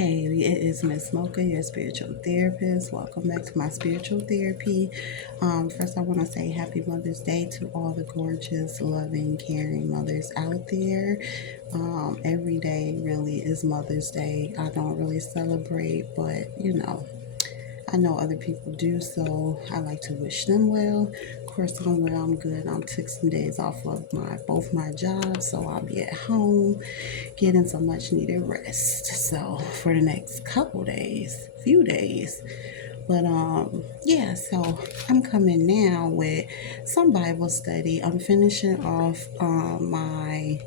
Hey, it is Miss Mocha, your spiritual therapist. Welcome back to my spiritual therapy. First, I want to say Happy Mother's Day to all the gorgeous, loving, caring mothers out there. Every day really is Mother's Day. I don't really celebrate, but I know other people do, so I like to wish them well. Of course, I'm well, I'm good. I'm took some days off of both my jobs, so I'll be at home getting some much needed rest. So for the next few days. But yeah, so I'm coming now with some Bible study. I'm finishing off my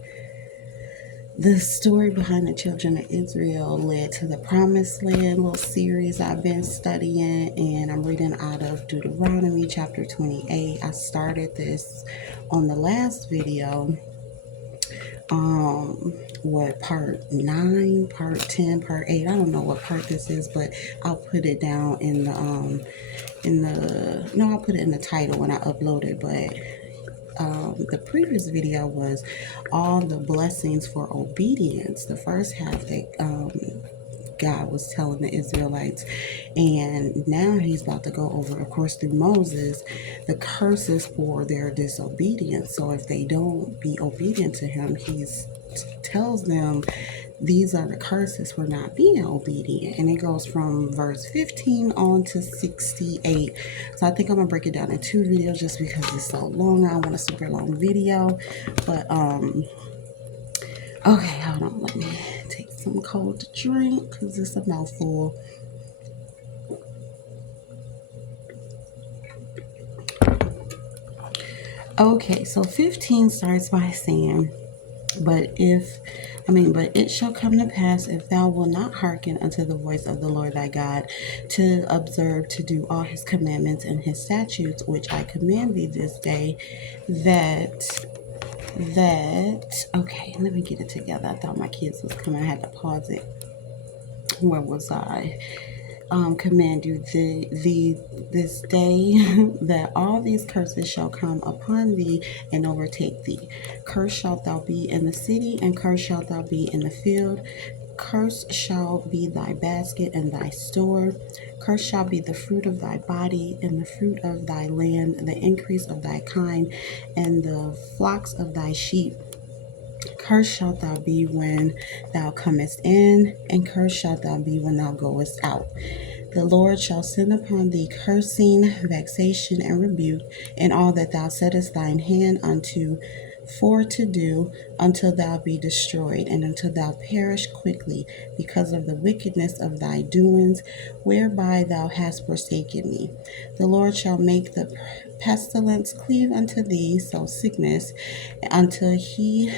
the story behind the children of Israel led to the promised land little series I've been studying, and I'm reading out of Deuteronomy chapter 28. I started this on the last video. What part 9, part 10, part 8, I don't know what part this is, but I'll put it down in the no, I'll put it in the title when I upload it. But the previous video was all the blessings for obedience. The first half that God was telling the Israelites, and now he's about to go over, of course, through Moses, the curses for their disobedience. So if they don't be obedient to him, he's tells them these are the curses for not being obedient. And it goes from verse 15 on to 68. So I think I'm gonna break it down in 2 videos just because it's so long. I don't want a super long video. But okay, hold on, let me take some cold to drink because it's a mouthful. Okay, so 15 starts by saying, but it shall come to pass, if thou wilt not hearken unto the voice of the Lord thy God, to observe to do all his commandments and his statutes, which I command thee this day, okay, let me get it together. I thought my kids was coming. I had to pause it. Where was I? Command you this day that all these curses shall come upon thee and overtake thee. Cursed shalt thou be in the city, and cursed shalt thou be in the field. Cursed shall be thy basket and thy store. Cursed shall be the fruit of thy body, and the fruit of thy land, the increase of thy kind, and the flocks of thy sheep. Cursed shalt thou be when thou comest in, and cursed shalt thou be when thou goest out. The Lord shall send upon thee cursing, vexation, and rebuke, in all that thou settest thine hand unto for to do, until thou be destroyed, and until thou perish quickly, because of the wickedness of thy doings, whereby thou hast forsaken me. The Lord shall make the pestilence cleave unto thee, so sickness, until he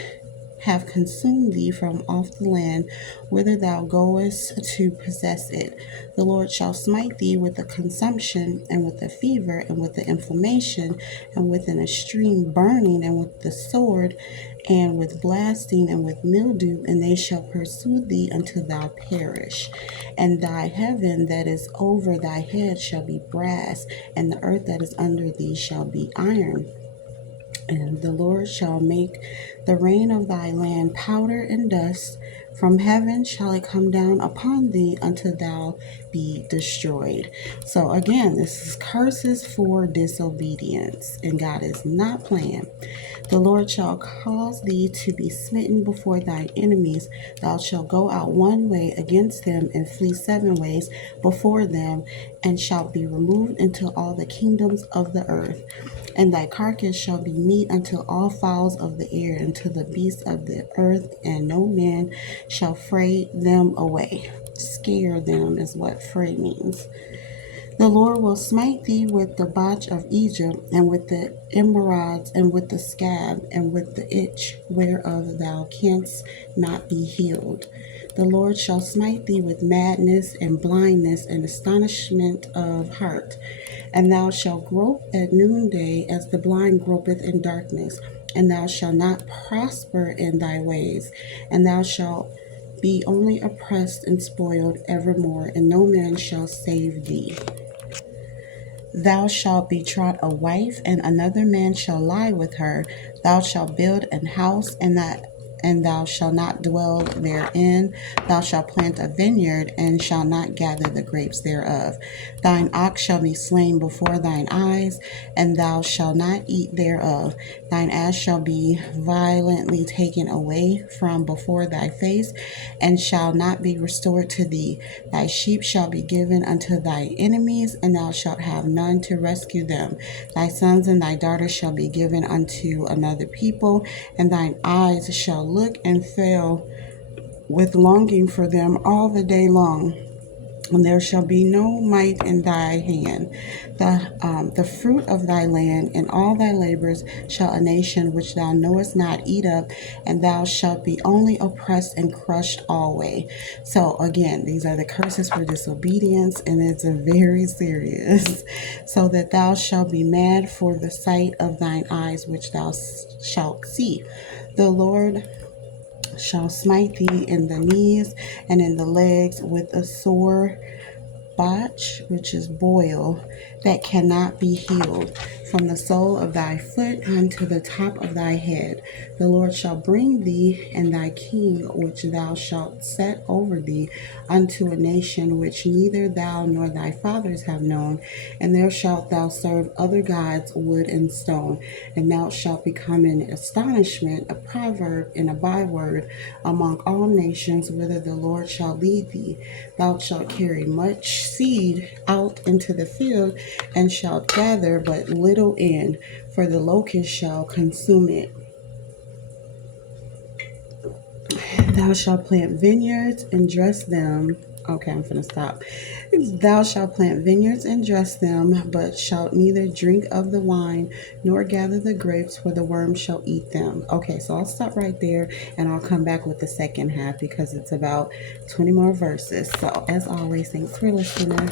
have consumed thee from off the land whither thou goest to possess it. The Lord shall smite thee with the consumption, and with the fever, and with the inflammation, and with an extreme burning, and with the sword, and with blasting, and with mildew, and they shall pursue thee until thou perish. And thy heaven that is over thy head shall be brass, and the earth that is under thee shall be iron. And the Lord shall make the rain of thy land powder and dust. From heaven shall it come down upon thee until thou be destroyed. So again, this is curses for disobedience, and God is not playing. The Lord shall cause thee to be smitten before thine enemies. Thou shalt go out one way against them, and flee 7 ways before them, and shalt be removed into all the kingdoms of the earth. And thy carcass shall be meat unto all fowls of the air, and to the beasts of the earth, and no man shall fray them away. Scare them is what fray means. The Lord will smite thee with the botch of Egypt, and with the emerods, and with the scab, and with the itch, whereof thou canst not be healed. The Lord shall smite thee with madness, and blindness, and astonishment of heart. And thou shalt grope at noonday, as the blind gropeth in darkness. And thou shalt not prosper in thy ways. And thou shalt be only oppressed and spoiled evermore, and no man shall save thee. Thou shalt betroth a wife, and another man shall lie with her. Thou shalt build an house, and and thou shalt not dwell therein. Thou shalt plant a vineyard, and shalt not gather the grapes thereof. Thine ox shall be slain before thine eyes, and thou shalt not eat thereof. Thine ass shall be violently taken away from before thy face, and shall not be restored to thee. Thy sheep shall be given unto thy enemies, and thou shalt have none to rescue them. Thy sons and thy daughters shall be given unto another people, and thine eyes shall look and fail with longing for them all the day long. And there shall be no might in thy hand. The fruit of thy land and all thy labors shall a nation which thou knowest not eat up, and thou shalt be only oppressed and crushed always. So again, these are the curses for disobedience, and it's a very serious. So that thou shalt be mad for the sight of thine eyes which thou shalt see. The Lord shall smite thee in the knees and in the legs with a sore botch, which is boil, that cannot be healed, from the sole of thy foot unto the top of thy head. The Lord shall bring thee and thy king, which thou shalt set over thee, unto a nation which neither thou nor thy fathers have known, and there shalt thou serve other gods, wood and stone, and thou shalt become an astonishment, a proverb, and a byword among all nations, whither the Lord shall lead thee. Thou shalt carry much seed out into the field, and shalt gather but little in, for the locust shall consume it. Thou shalt plant vineyards and dress them. Okay, I'm finna stop. Thou shalt plant vineyards and dress them, but shalt neither drink of the wine nor gather the grapes, for the worm shall eat them. Okay, so I'll stop right there, and I'll come back with the second half because it's about 20 more verses. So as always, thanks for listening.